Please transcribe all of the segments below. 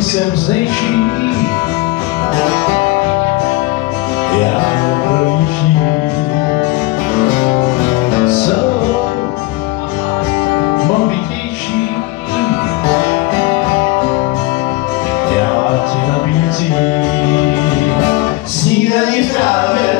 nejsem zdejší, já projíždím. Jsou mobitější, já ti nabízím. Snídaní v trávě,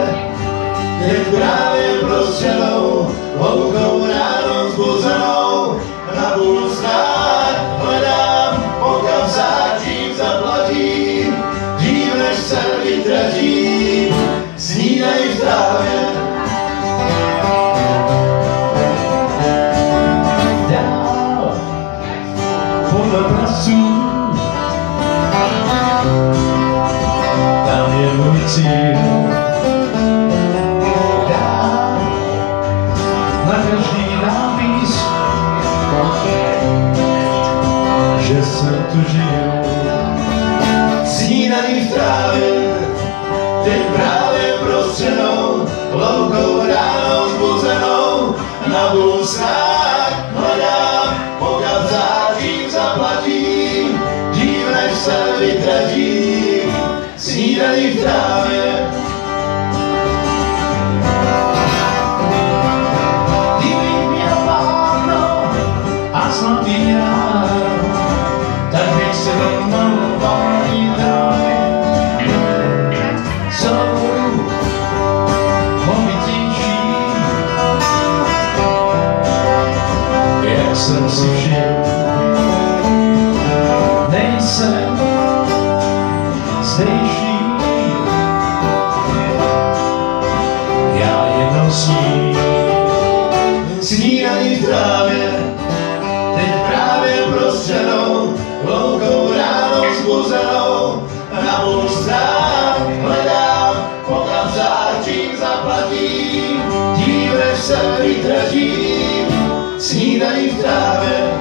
teď právě prostřelou, loukou ráno zbuzenou, na bulstách hledám, po kapsách tím zaplatím, dřív než se vytratím. Snídaní v trávě, dál podle prasů, tam je můj cíl. Na každý nápis, že jsem tu žil. Snídaní v trávě, teď právě prostřenou, loukou ráno zbuzenou, na bulsách hledám, po kapsách tím zaplatím, dřív než se vytratím. Snídaní v trávě, sladký ráno, tak bych se domaloval i trávy. Jsou mobitější, jak jsem si všiml. Nejsem zdejší, já je nosím. Snídaní v trávě, teď právě prostřenou, loukou ráno zbuzenou, na bulstách hledám, po kapsách čím zaplatím, dřív než se vytratím. Snídaní v trávě,